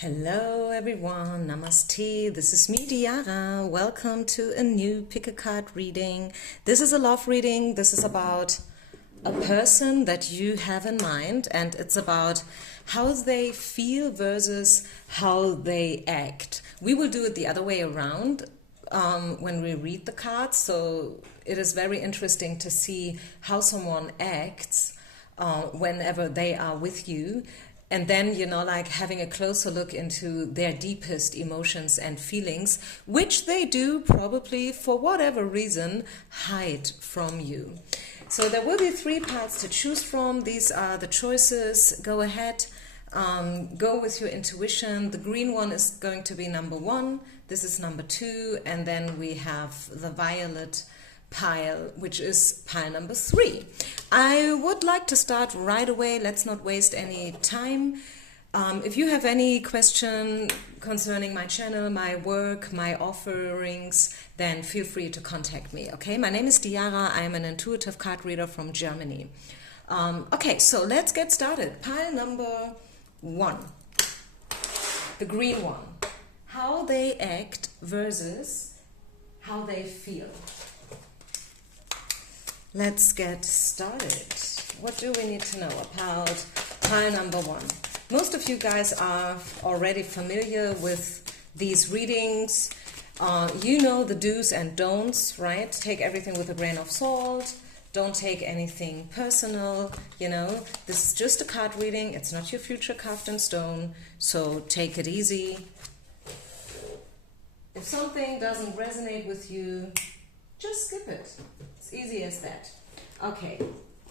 Hello everyone, Namaste, this is me Diara. Welcome to a new pick a card reading. This is a love reading. This is about a person that you have in mind, and it's about how they feel versus how they act. We will do it the other way around when we read the cards, so it is very interesting to see how someone acts whenever they are with you. And then, like having a closer look into their deepest emotions and feelings, which they do probably, for whatever reason, hide from you. So there will be 3 parts to choose from. These are the choices. Go ahead, go with your intuition. The green one is going to be number 1. This is number 2. And then we have the violet pile, which is pile number 3. I would like to start right away. Let's not waste any time. If you have any question concerning my channel, my work, my offerings, then feel free to contact me. Okay, my name is Diara. I am an intuitive card reader from Germany. Okay, so let's get started. Pile number 1, the green one. How they act versus how they feel. Let's get started. What do we need to know about pile number 1? Most of you guys are already familiar with these readings. You know the do's and don'ts, right? Take everything with a grain of salt. Don't take anything personal, This is just a card reading. It's not your future carved in stone, so take it easy. If something doesn't resonate with you, just skip it. It's easy as that. Okay,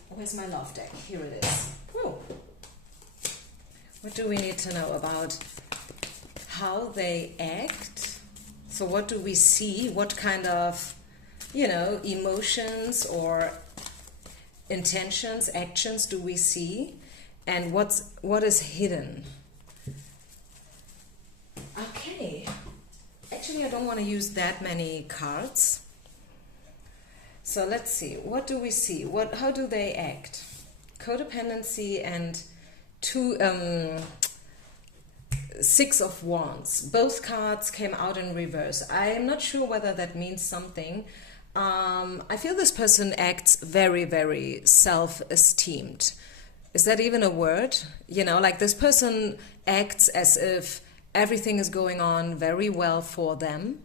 where's my love deck? Here it is. Whew. What do we need to know about how they act? So what do we see? What kind of, emotions or intentions, actions do we see? And what is hidden? Okay. Actually, I don't want to use that many cards. So let's see, what do we see? How do they act? Codependency and 6 of Wands. Both cards came out in reverse. I am not sure whether that means something. I feel this person acts very, very self-esteemed. Is that even a word? Like this person acts as if everything is going on very well for them,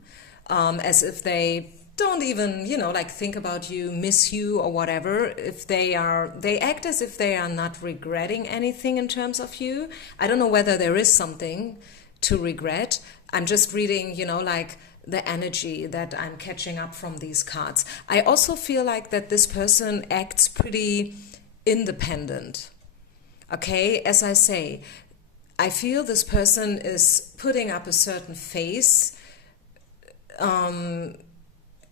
as if they don't even, think about you, miss you or whatever. If they act as if they are not regretting anything in terms of you. I don't know whether there is something to regret. I'm just reading, like the energy that I'm catching up from these cards. I also feel like that this person acts pretty independent. Okay, as I say, I feel this person is putting up a certain face,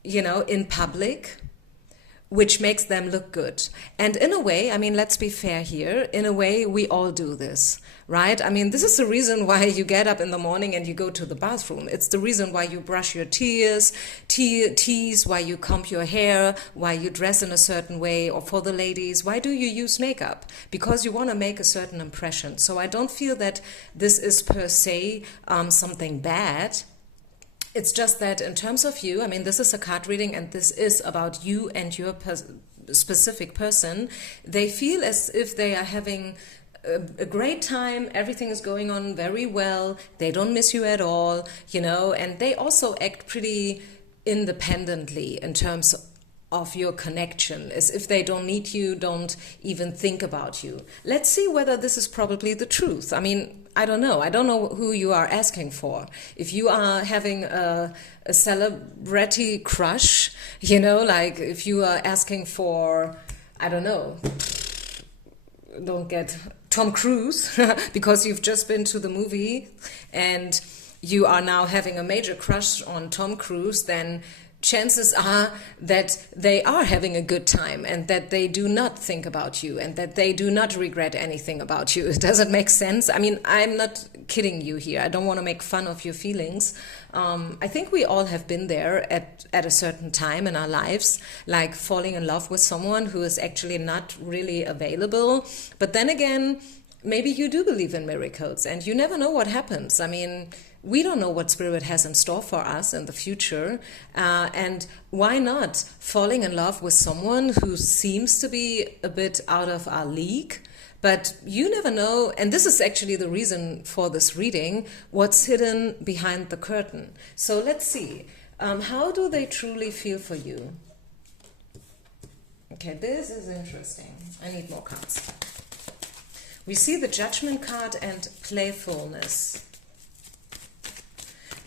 in public, which makes them look good. And in a way, let's be fair here, in a way we all do this, right? This is the reason why you get up in the morning and you go to the bathroom. It's the reason why you brush your teeth, why you comb your hair, why you dress in a certain way, or for the ladies, why do you use makeup? Because you want to make a certain impression. So I don't feel that this is per se something bad. It's just that in terms of you, this is a card reading and this is about you and your specific person. They feel as if they are having a great time. Everything is going on very well. They don't miss you at all, and they also act pretty independently in terms of your connection, as if they don't need you, don't even think about you. Let's see whether this is probably the truth. I don't know. I don't know who you are asking for. If you are having a celebrity crush, like if you are asking for, I don't know, don't get Tom Cruise, because you've just been to the movie and you are now having a major crush on Tom Cruise, then chances are that they are having a good time and that they do not think about you and that they do not regret anything about you. Does it make sense? I'm not kidding you here. I don't want to make fun of your feelings. I think we all have been there at a certain time in our lives, like falling in love with someone who is actually not really available. But then again, maybe you do believe in miracles and you never know what happens. I mean, we don't know what spirit has in store for us in the future. And why not falling in love with someone who seems to be a bit out of our league? But you never know, and this is actually the reason for this reading, what's hidden behind the curtain. So let's see. How do they truly feel for you? Okay, this is interesting. I need more cards. We see the Judgment card and playfulness.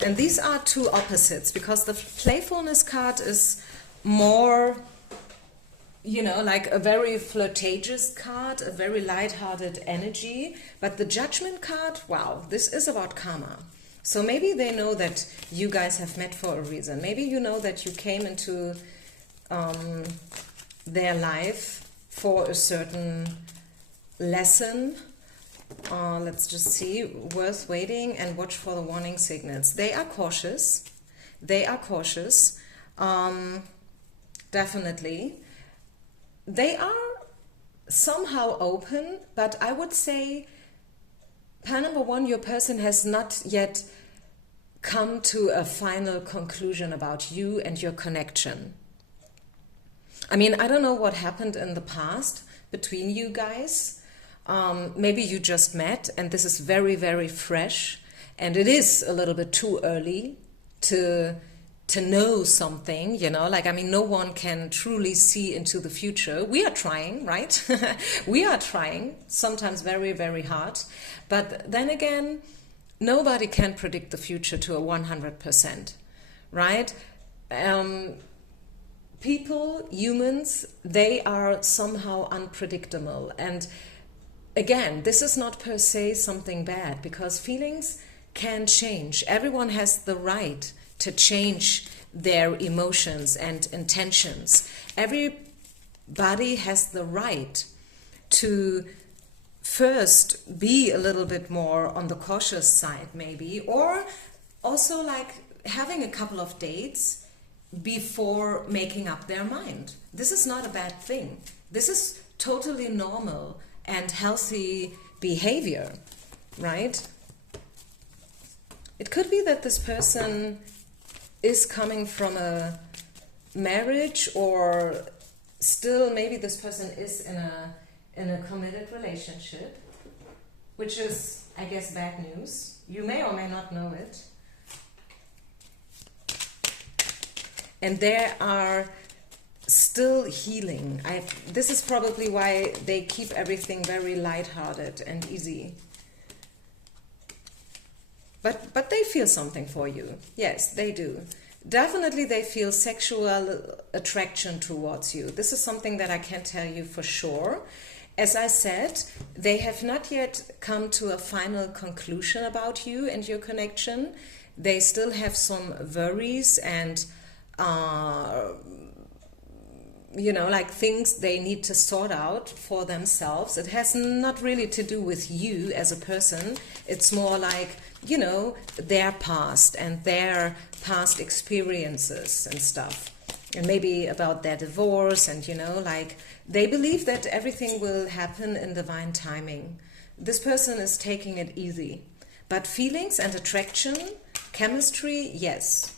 And these are two opposites, because the playfulness card is more, you know, like a very flirtatious card, a very light-hearted energy. But the Judgment card, wow, this is about karma. So maybe they know that you guys have met for a reason. Maybe you know that you came into their life for a certain lesson. Let's just see. Worth waiting and watch for the warning signals. They are cautious. They are cautious. Definitely. They are somehow open, but I would say, pair number one, your person has not yet come to a final conclusion about you and your connection. I mean, I don't know what happened in the past between you guys. Maybe you just met and this is very, very fresh, and it is a little bit too early to know something, you know, like, I mean, no one can truly see into the future. We are trying, right? We are trying, sometimes very, very hard. But then again, nobody can predict the future to a 100%, right? People, humans, they are somehow unpredictable. And again, this is not per se something bad, because feelings can change. Everyone has the right to change their emotions and intentions. Everybody has the right to first be a little bit more on the cautious side, maybe, or also like having a couple of dates before making up their mind. This is not a bad thing. This is totally normal and healthy behavior, right? It could be that this person is coming from a marriage, or still maybe this person is in a committed relationship, which is, I guess, bad news. You may or may not know it. And they are still healing. This is probably why they keep everything very lighthearted and easy. But they feel something for you. Yes, they do. Definitely they feel sexual attraction towards you. This is something that I can tell you for sure. As I said, they have not yet come to a final conclusion about you and your connection. They still have some worries and you know, like things they need to sort out for themselves. It has not really to do with you as a person. It's more like, you know, their past and their past experiences and stuff. And maybe about their divorce, and, you know, like they believe that everything will happen in divine timing. This person is taking it easy. But feelings and attraction, chemistry, yes.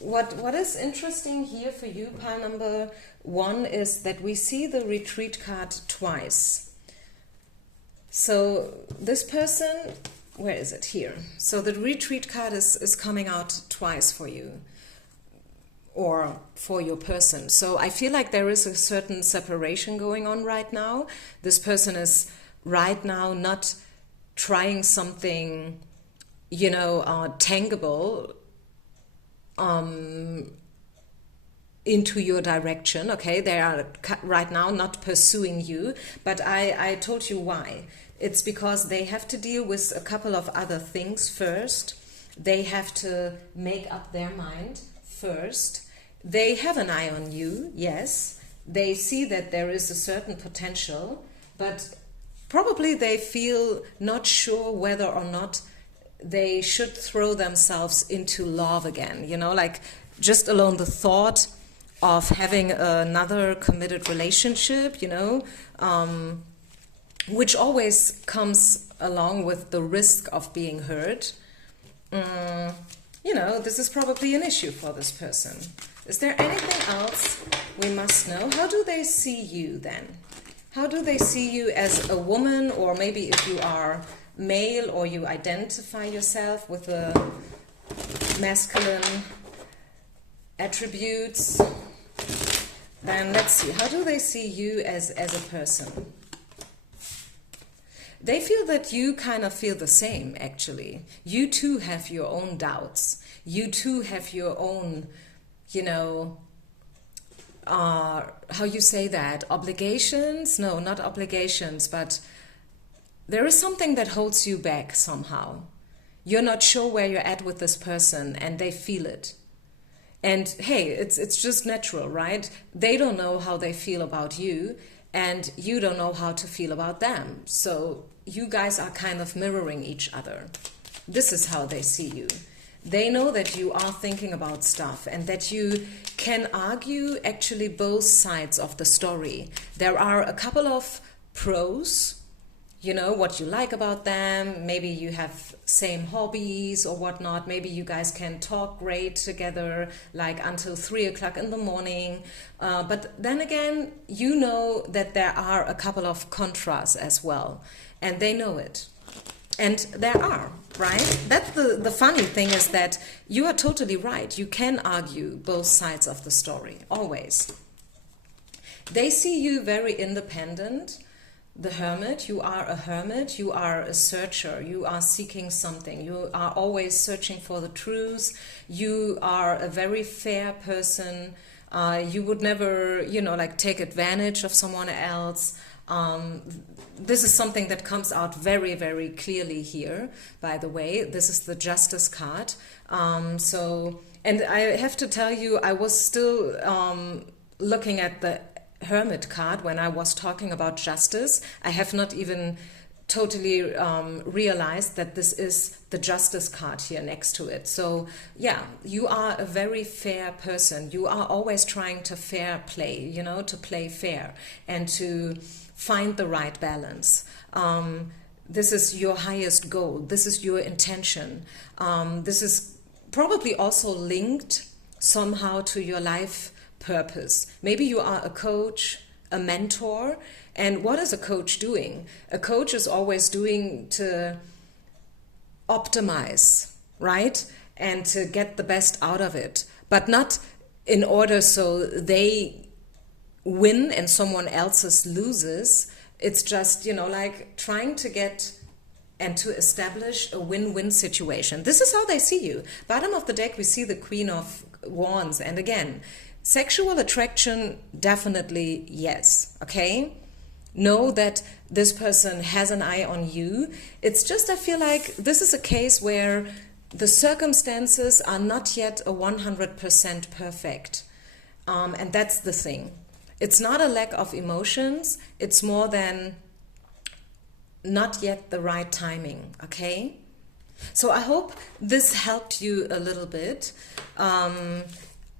What is interesting here for you, pile number one, is that we see the retreat card twice. So this person, where is it? Here. So the retreat card is coming out twice for you, or for your person. So I feel like there is a certain separation going on right now. This person is right now not trying something, you know, tangible into your direction. Okay, they are right now not pursuing you, but I told you why. It's because they have to deal with a couple of other things first. They have to make up their mind first. They have an eye on you, yes. They see that there is a certain potential, but probably they feel not sure whether or not they should throw themselves into love again. You know, like just alone the thought of having another committed relationship, you know, which always comes along with the risk of being hurt. You know, this is probably an issue for this person. Is there anything else we must know? How do they see you then? How do they see you as a woman, or maybe if you are male or you identify yourself with the masculine attributes? Then let's see, how do they see you as a person? They feel that you kind of feel the same, actually. You too have your own doubts. You too have your own, you know, how you say that? Obligations? No, not obligations, but there is something that holds you back somehow. You're not sure where you're at with this person, and they feel it. And hey, it's just natural, right? They don't know how they feel about you, and you don't know how to feel about them. So you guys are kind of mirroring each other. This is how they see you. They know that you are thinking about stuff and that you can argue actually both sides of the story. There are a couple of pros, you know, what you like about them. Maybe you have same hobbies or whatnot. Maybe you guys can talk great together, like until 3 o'clock in the morning. But then again, you know that there are a couple of contras as well, and they know it. And there are, right? That's the funny thing, is that you are totally right. You can argue both sides of the story, always. They see you very independent. The hermit, you are a hermit, you are a searcher, you are seeking something, you are always searching for the truth, you are a very fair person, you would never, you know, like take advantage of someone else. This is something that comes out very, very clearly here, by the way. This is the Justice card. And I have to tell you, I was still looking at the Hermit card when I was talking about justice. I have not even totally realized that this is the Justice card here next to it. So yeah, you are a very fair person. You are always trying to fair play, you know, to play fair and to find the right balance. This is your highest goal. This is your intention. This is probably also linked somehow to your life purpose. Maybe you are a coach, a mentor, and what is a coach doing? A coach is always doing to optimize, right? And to get the best out of it, but not in order so they win and someone else's loses. It's just, you know, like trying to get and to establish a win-win situation. This is how they see you. Bottom of the deck, we see the Queen of Wands, and again, sexual attraction, definitely yes, okay? Know that this person has an eye on you. It's just, I feel like this is a case where the circumstances are not yet a 100% perfect. And that's the thing. It's not a lack of emotions. It's more than not yet the right timing, okay? So I hope this helped you a little bit.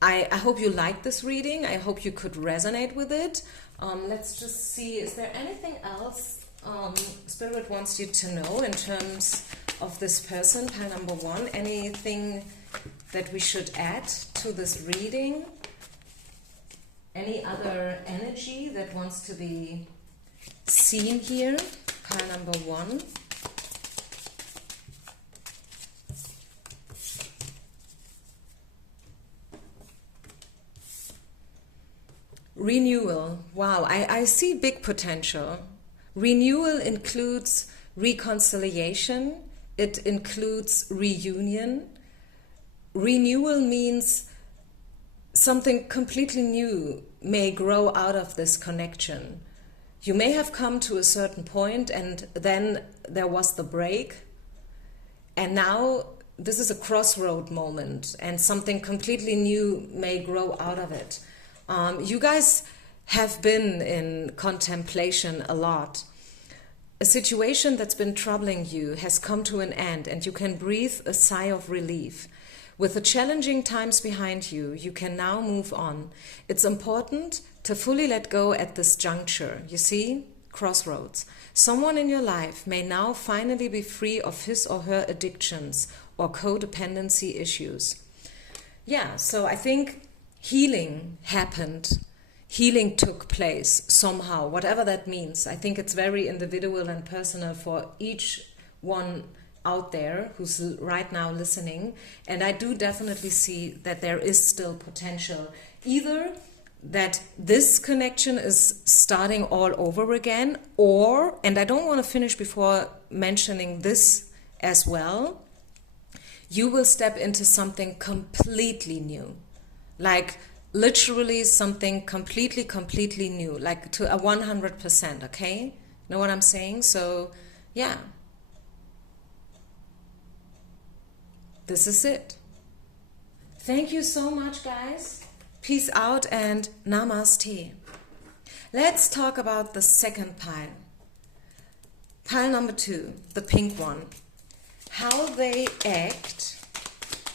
I hope you liked this reading. I hope you could resonate with it. Let's just see, is there anything else Spirit wants you to know in terms of this person, pile number 1? Anything that we should add to this reading? Any other energy that wants to be seen here? Pile number 1. Renewal. Wow, I see big potential. Renewal includes reconciliation. It includes reunion. Renewal means something completely new may grow out of this connection. You may have come to a certain point and then there was the break. And now this is a crossroad moment and something completely new may grow out of it. You guys have been in contemplation a lot. A situation that's been troubling you has come to an end and you can breathe a sigh of relief. With the challenging times behind you, you can now move on. It's important to fully let go at this juncture. You see? crossroads. Someone in your life may now finally be free of his or her addictions or codependency issues. Yeah, so I think healing happened. Healing took place somehow, whatever that means. I think it's very individual and personal for each one out there who's right now listening. And I do definitely see that there is still potential. Either that this connection is starting all over again, or, and I don't want to finish before mentioning this as well, you will step into something completely new. Like literally something completely new, like to a 100%, okay? Know what I'm saying? So, yeah. This is it. Thank you so much, guys. Peace out and namaste. Let's talk about the second pile. Pile number 2, the pink one. How they act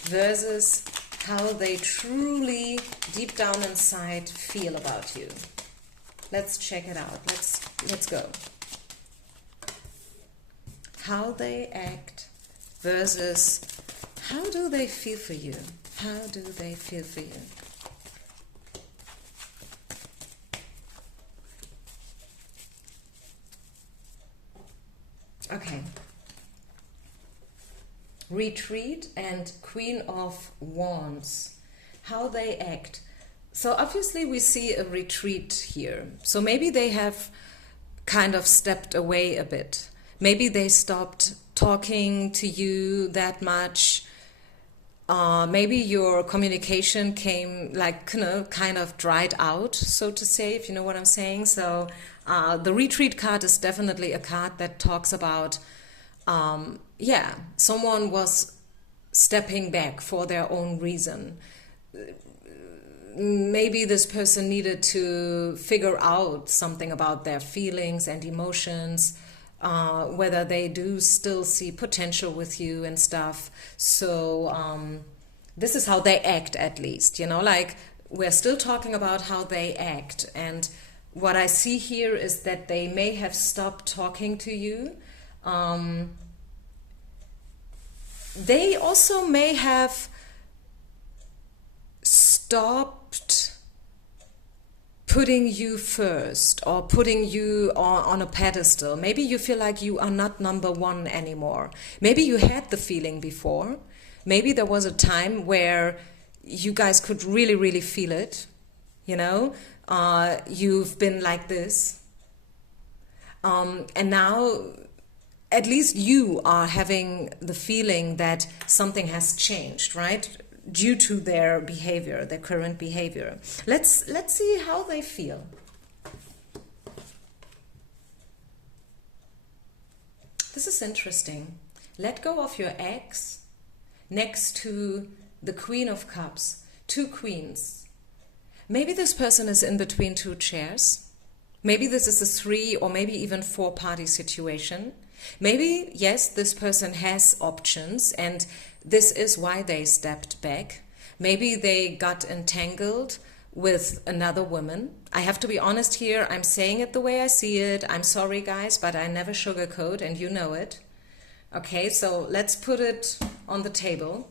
versus how they truly, deep down inside, feel about you. Let's check it out. Let's go. How they act versus how do they feel for you? How do they feel for you? Okay. Retreat and Queen of Wands. How they act. So obviously we see a retreat here. So maybe they have kind of stepped away a bit. Maybe they stopped talking to you that much. Maybe your communication came like, kind of dried out, so to say, if you know what I'm saying. So the retreat card is definitely a card that talks about, someone was stepping back for their own reason. Maybe this person needed to figure out something about their feelings and emotions, whether they do still see potential with you and stuff. So this is how they act, at least, like we're still talking about how they act. And what I see here is that they may have stopped talking to you. They also may have stopped putting you first or putting you on a pedestal. Maybe you feel like you are not number one anymore. Maybe you had the feeling before. Maybe there was a time where you guys could really, really feel it. You've been like this. And now at least you are having the feeling that something has changed, right? Due to their behavior, their current behavior. Let's see how they feel. This is interesting. Let go of your ex next to the Queen of Cups. 2 queens. Maybe this person is in between 2 chairs. Maybe this is a 3 or maybe even 4 party situation. Maybe, yes, this person has options and this is why they stepped back. Maybe they got entangled with another woman. I have to be honest here. I'm saying it the way I see it. I'm sorry, guys, but I never sugarcoat and you know it. Okay, so let's put it on the table.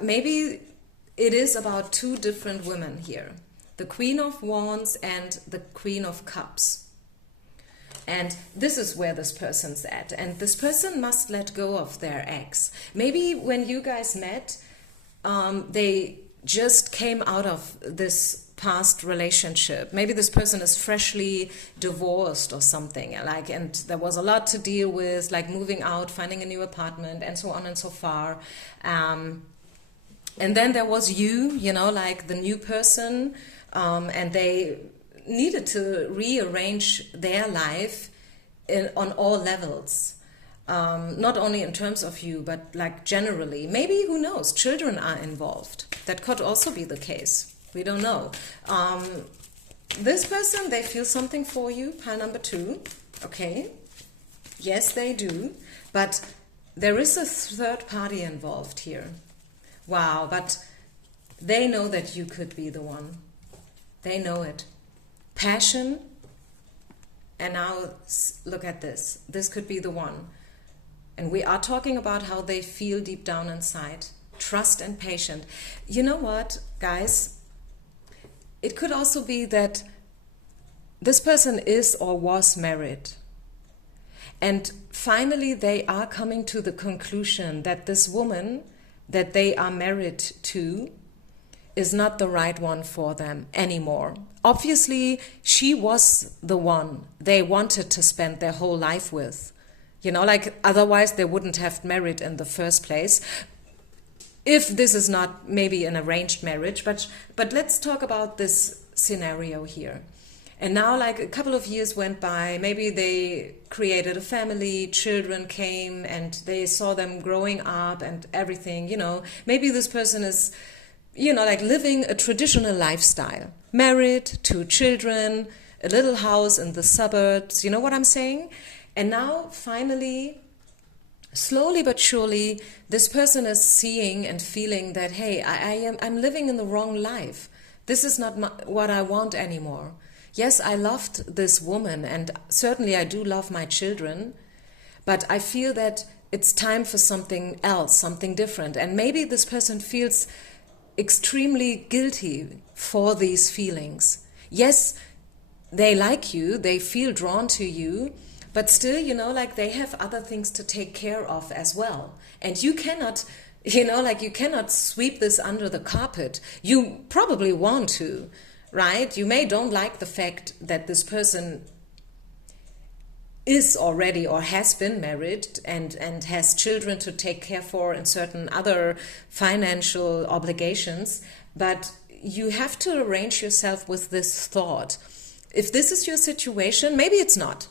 Maybe it is about 2 different women here. The Queen of Wands and the Queen of Cups. And this is where this person's at. And this person must let go of their ex. Maybe when you guys met, they just came out of this past relationship. Maybe this person is freshly divorced or something. And there was a lot to deal with, like moving out, finding a new apartment, and so on and so far. And then there was you, like the new person, and they needed to rearrange their life on all levels, not only in terms of you, but like generally. Maybe, who knows, children are involved. That could also be the case. We don't know. This person, they feel something for you, pile number 2. Okay, yes, they do, but there is a 3rd party involved here. Wow, but they know that you could be the one. They know it. Passion And now look at this. This could be the one. And we are talking about how they feel deep down inside. Trust and patient. You know what, guys? It could also be that this person is or was married. And finally, they are coming to the conclusion that this woman that they are married to is not the right one for them anymore. Obviously, she was the one they wanted to spend their whole life with. You know, like otherwise they wouldn't have married in the first place. If this is not maybe an arranged marriage, but let's talk about this scenario here. And now like a couple of years went by, maybe they created a family, children came and they saw them growing up and everything, you know. Maybe this person is, you know, like living a traditional lifestyle. Married, 2 children, a little house in the suburbs, you know what I'm saying? And now finally, slowly but surely, this person is seeing and feeling that, hey, I'm living in the wrong life. This is not what I want anymore. Yes, I loved this woman and certainly I do love my children, but I feel that it's time for something else, something different. And maybe this person feels extremely guilty for these feelings. Yes, they like you, they feel drawn to you, but still, you know, like they have other things to take care of as well. And you cannot, you know, like you cannot sweep this under the carpet. You probably want to. Right? You may don't like the fact that this person is already or has been married and has children to take care for and certain other financial obligations, but you have to arrange yourself with this thought. If this is your situation, maybe it's not.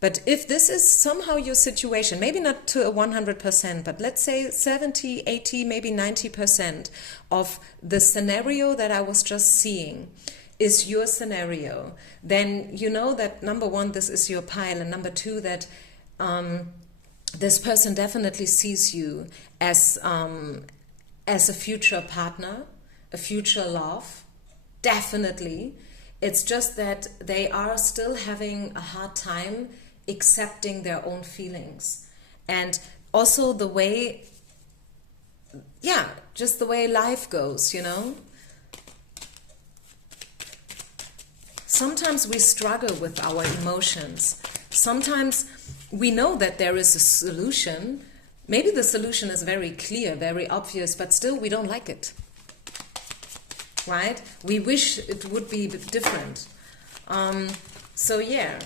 But if this is somehow your situation, maybe not to a 100%, but let's say 70, 80, maybe 90% of the scenario that I was just seeing is your scenario, then you know that number one, this is your pile, and number two, that this person definitely sees you as a future partner, a future love, definitely. It's just that they are still having a hard time accepting their own feelings. And also the way, just the way life goes, you know. Sometimes we struggle with our emotions. Sometimes we know that there is a solution. Maybe the solution is very clear, very obvious, but still we don't like it. Right? We wish it would be different. So yeah,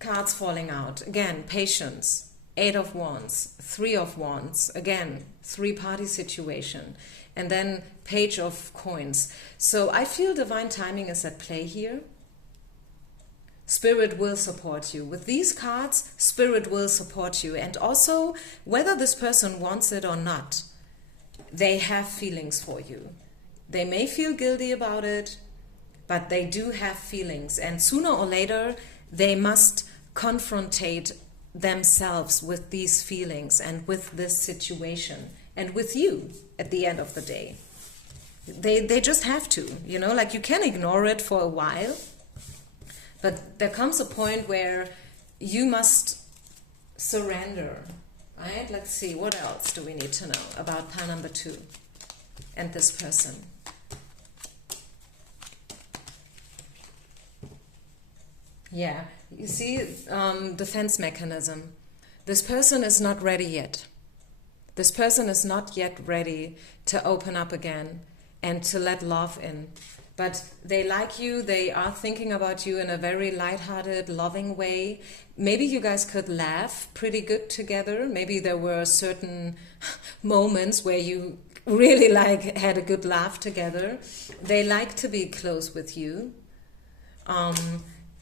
cards falling out. Again, patience. 8 of Wands, 3 of Wands. Again, 3-party situation. And then Page of Coins. So I feel divine timing is at play here. Spirit will support you. With these cards, Spirit will support you. And also, whether this person wants it or not, they have feelings for you. They may feel guilty about it, but they do have feelings. And sooner or later, they must confrontate themselves with these feelings and with this situation and with you at the end of the day. They just have to, you know, like you can ignore it for a while, but there comes a point where you must surrender, right? Let's see, what else do we need to know about pile number 2 and this person? Yeah, you see, defense mechanism. This person is not ready yet. This person is not yet ready to open up again and to let love in. But they like you, they are thinking about you in a very lighthearted, loving way. Maybe you guys could laugh pretty good together. Maybe there were certain moments where you really had a good laugh together. They like to be close with you.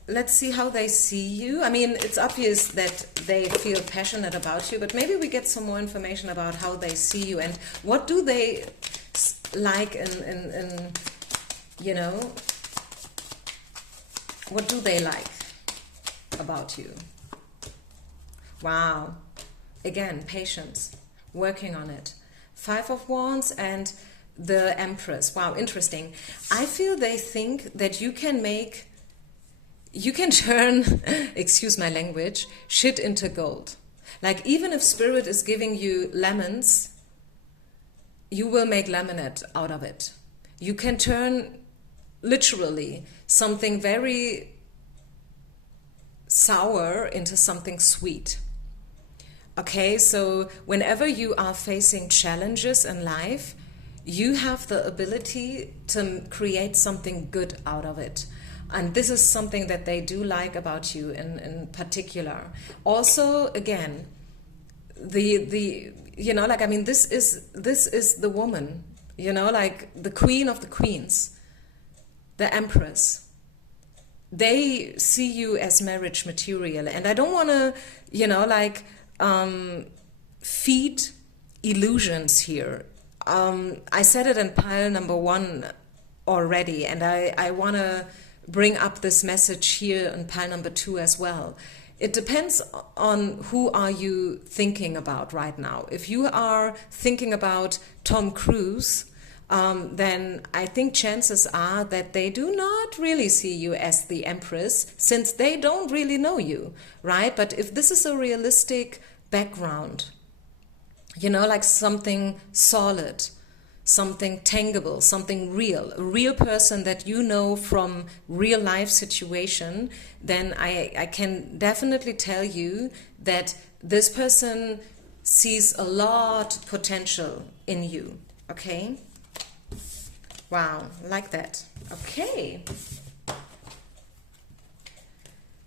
Let's see how they see you. I mean, it's obvious that they feel passionate about you, but maybe we get some more information about how they see you and what do they like in you know, what do they like about you? Wow. Again, patience, working on it. 5 of Wands and the Empress. Wow, interesting. I feel they think that you can make you can turn, excuse my language, shit into gold. Like even if spirit is giving you lemons, you will make lemonade out of it. You can turn literally something very sour into something sweet. Okay, so whenever you are facing challenges in life, you have the ability to create something good out of it. And this is something that they do like about you in particular. Also, again, the you know, like, I mean, this is the woman, you know, like the queen of the queens, the empress. They see you as marriage material. And I don't want to, you know, like, feed illusions here. I said it in pile number 1 already, and I want to bring up this message here in pile number 2 as well. It depends on who are you thinking about right now. If you are thinking about Tom Cruise, then I think chances are that they do not really see you as the empress, since they don't really know you, right? But if this is a realistic background, you know, like something solid, something tangible, something real, a real person that you know from real life situation, then I can definitely tell you that this person sees a lot of potential in you, okay? Wow, like that. Okay.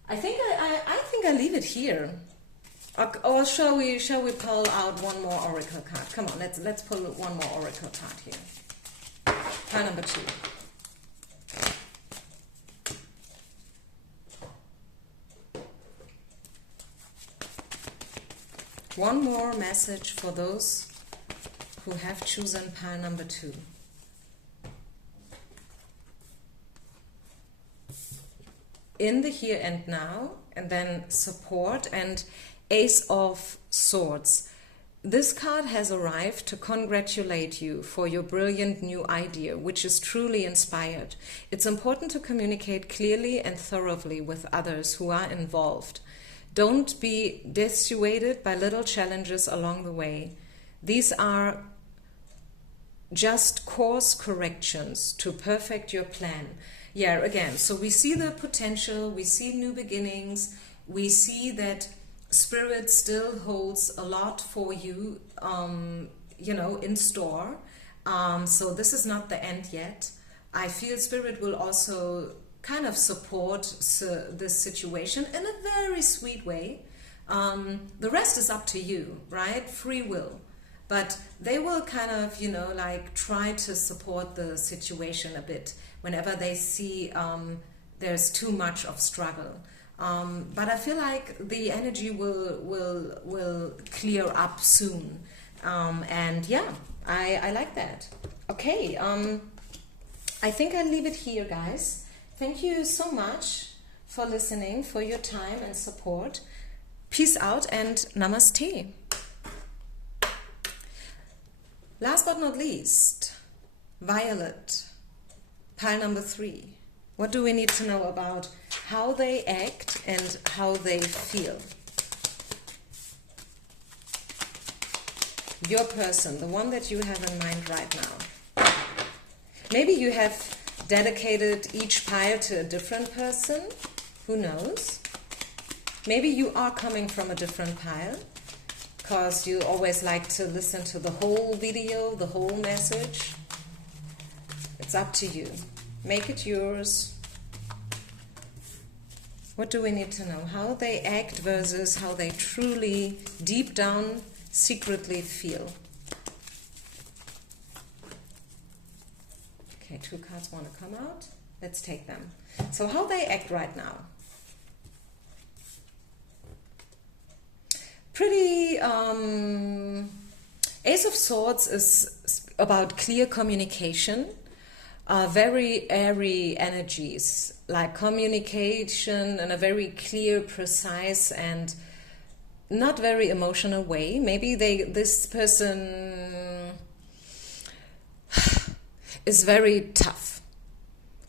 I think I leave it here. Or shall we pull out one more oracle card? Come on, let's pull one more oracle card here. Card number 2. One more message for those who have chosen pile number 2. In the here and now, and then support and Ace of Swords. This card has arrived to congratulate you for your brilliant new idea, which is truly inspired. It's important to communicate clearly and thoroughly with others who are involved. Don't be dissuaded by little challenges along the way. These are just course corrections to perfect your plan. Yeah, again, so we see the potential, we see new beginnings, we see that Spirit still holds a lot for you, you know, in store. So this is not the end yet. I feel Spirit will also kind of support this situation in a very sweet way. The rest is up to you, right? Free will. But they will kind of, you know, like try to support the situation a bit whenever they see there's too much of struggle. But I feel like the energy will clear up soon. And yeah, I like that. Okay, I think I'll leave it here, guys. Thank you so much for listening, for your time and support. Peace out and namaste. Last but not least, Violet, pile number 3. What do we need to know about how they act and how they feel? Your person, the one that you have in mind right now. Maybe you have dedicated each pile to a different person. Who knows? Maybe you are coming from a different pile, because you always like to listen to the whole video, the whole message. It's up to you. Make it yours. What do we need to know? How they act versus how they truly, deep down, secretly feel. Okay, 2 cards want to come out. Let's take them. So how they act right now. Pretty, Ace of Swords is about clear communication, very airy energies, like communication in a very clear, precise, and not very emotional way. Maybe this person is very tough.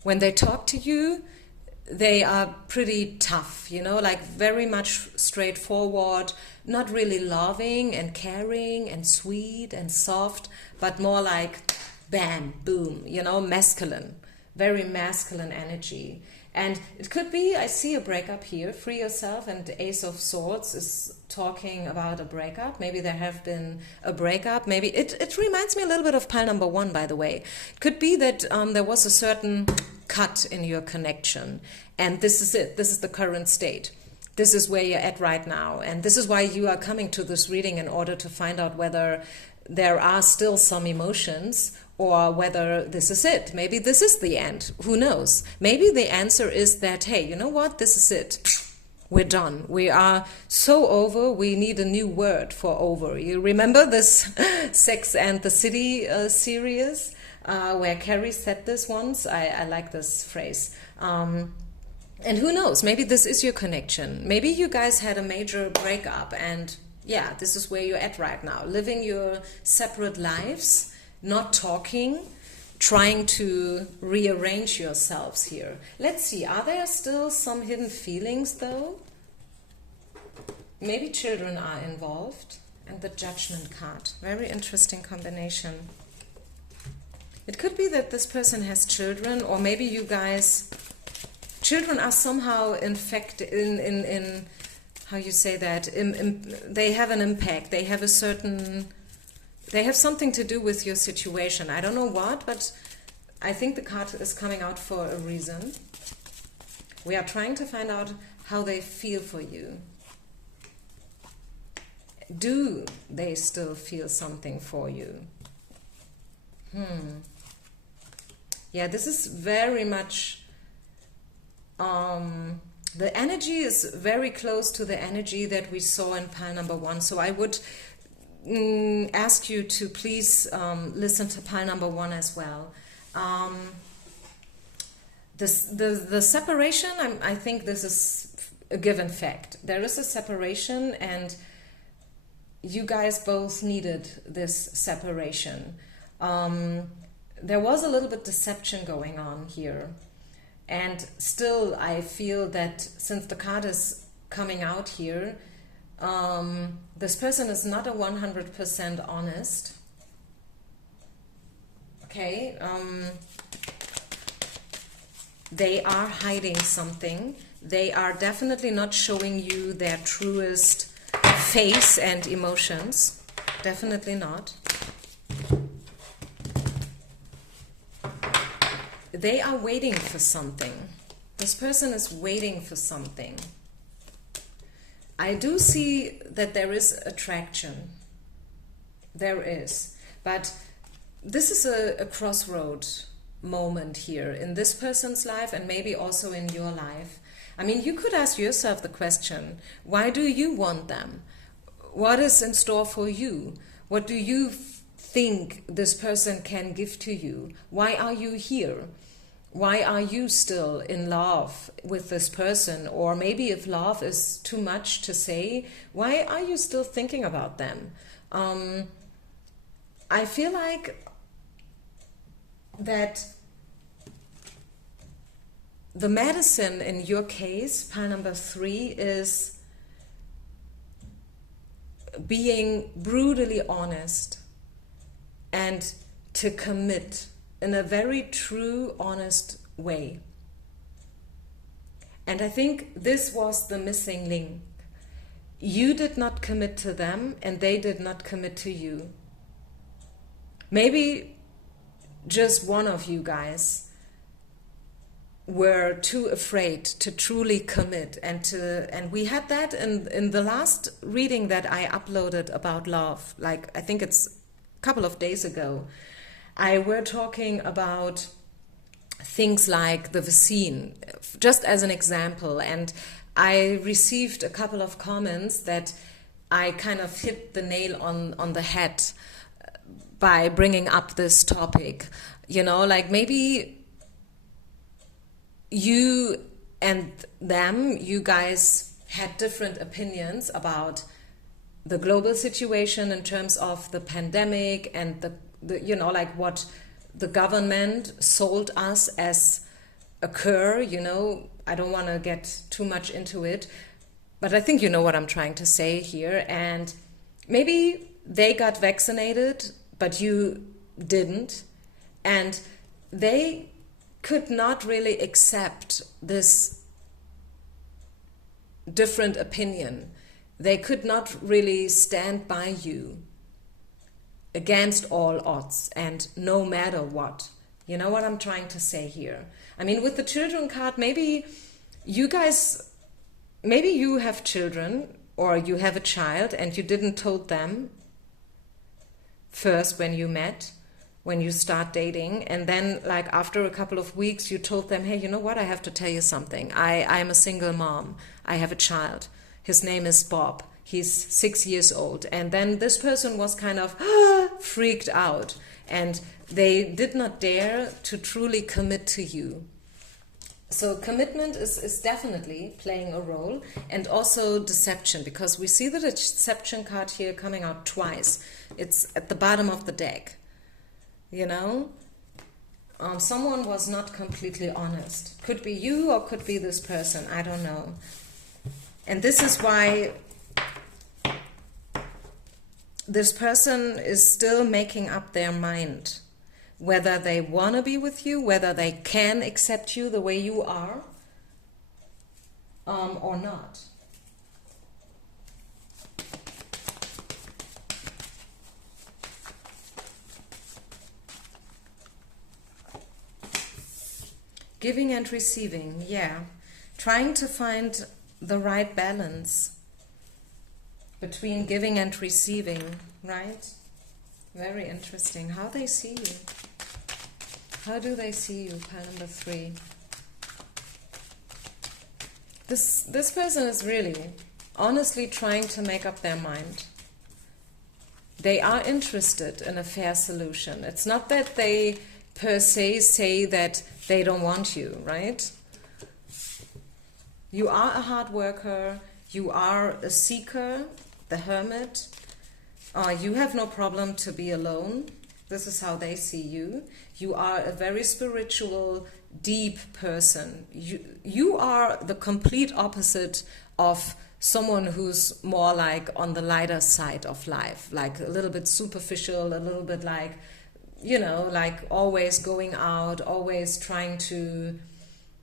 When they talk to you, they are pretty tough, you know, like very much straightforward, not really loving and caring and sweet and soft, but more like bam, boom, you know, masculine, very masculine energy. And it could be, I see a breakup here, free yourself, and the Ace of Swords is talking about a breakup. Maybe there have been a breakup. Maybe it reminds me a little bit of pile number one, by the way. It could be that there was a certain cut in your connection, and this is it. This is the current state. This is where you're at right now. And this is why you are coming to this reading, in order to find out whether there are still some emotions, or whether this is it. Maybe this is the end. Who knows? Maybe the answer is that, hey, you know what? This is it. We're done. We are so over. We need a new word for over. You remember this Sex and the City series where Carrie said this once? I like this phrase. And who knows? Maybe this is your connection. Maybe you guys had a major breakup, and yeah, this is where you're at right now. Living your separate lives, not talking, trying to rearrange yourselves here. Let's see, are there still some hidden feelings though? Maybe children are involved. And the Judgment card, very interesting combination. It could be that this person has children, or maybe you guys, children are somehow infected in how you say that, they have an impact, they have a certain, they have something to do with your situation. I don't know what, but I think the card is coming out for a reason. We are trying to find out how they feel for you. Do they still feel something for you? Yeah, this is very much, the energy is very close to the energy that we saw in pile number one. So I would ask you to please listen to pile number one as well. The separation, I think this is a given fact. There is a separation, and you guys both needed this separation. There was a little bit deception going on here, and still I feel that since the card is coming out here, this person is not a 100% honest. Okay, they are hiding something. They are definitely not showing you their truest face and emotions. Definitely not. They are waiting for something. This person is waiting for something. I do see that there is attraction. There is. But this is a crossroad moment here in this person's life, and maybe also in your life. I mean, you could ask yourself the question, why do you want them? What is in store for you? What do you think this person can give to you? Why are you here? Why are you still in love with this person? Or maybe if love is too much to say, why are you still thinking about them? I feel like that the medicine in your case, pile number 3, is being brutally honest and to commit in a very true, honest way. And I think this was the missing link. You did not commit to them, and they did not commit to you. Maybe just one of you guys were too afraid to truly commit, and we had that in the last reading that I uploaded about love, like I think it's a couple of days ago. I were talking about things like the vaccine, just as an example, and I received a couple of comments that I kind of hit the nail on the head by bringing up this topic. You know, like maybe you and them, you guys had different opinions about the global situation in terms of the pandemic and the you know, like what the government sold us as occur, you know. I don't want to get too much into it, but I think you know what I'm trying to say here. And maybe they got vaccinated, but you didn't. And they could not really accept this different opinion. They could not really stand by you against all odds and no matter what. You know what I'm trying to say here? I mean, with the children card, maybe you guys, maybe you have children or you have a child and you didn't told them first when you met, when you start dating, and then like after a couple of weeks you told them, hey, you know what, I have to tell you something. I'm a single mom. I have a child. His name is Bob. He's 6 years old. And then this person was kind of freaked out and they did not dare to truly commit to you. So commitment is definitely playing a role, and also deception, because we see the deception card here coming out twice. It's at the bottom of the deck. You know, someone was not completely honest. Could be you or could be this person. I don't know. And this is why this person is still making up their mind whether they want to be with you, whether they can accept you the way you are, or not. Giving and receiving, yeah. Trying to find the right balance between giving and receiving, right? Very interesting. How they see you. How do they see you? Pile number 3. This person is really, honestly trying to make up their mind. They are interested in a fair solution. It's not that they per se say that they don't want you, right? You are a hard worker. You are a seeker, the hermit. You have no problem to be alone. This is how they see you. You are a very spiritual, deep person. You are the complete opposite of someone who's more like on the lighter side of life, like a little bit superficial, a little bit like, you know, like always going out, always trying to,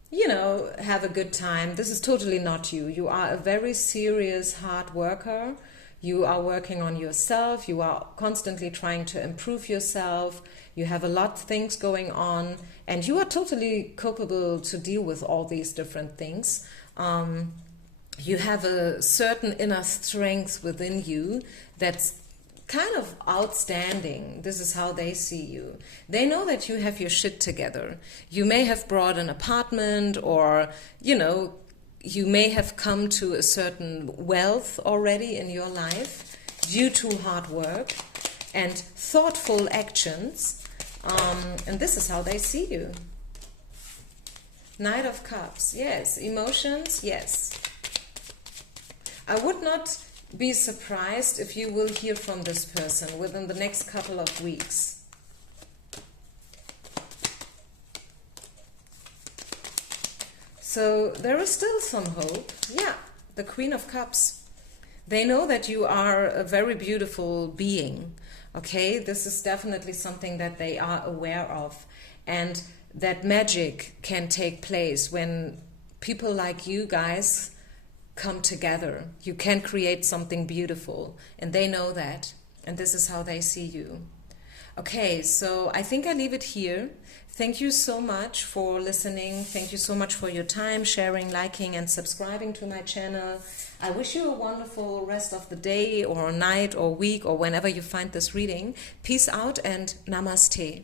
you know, have a good time. This is totally not you. You are a very serious, hard worker. You are working on yourself. You are constantly trying to improve yourself. You have a lot of things going on, and you are totally capable to deal with all these different things. You have a certain inner strength within you that's kind of outstanding. This is how they see you. They know that you have your shit together. You may have bought an apartment, or, you know, you may have come to a certain wealth already in your life due to hard work and thoughtful actions. And this is how they see you. Knight of Cups. Yes. Emotions. Yes. I would not be surprised if you will hear from this person within the next couple of weeks. So there is still some hope. Yeah, the Queen of Cups. They know that you are a very beautiful being. Okay, this is definitely something that they are aware of, and that magic can take place when people like you guys come together. You can create something beautiful, and they know that, and this is how they see you. Okay, so I think I leave it here. Thank you so much for listening. Thank you so much for your time, sharing, liking, and subscribing to my channel. I wish you a wonderful rest of the day or night or week or whenever you find this reading. Peace out and namaste.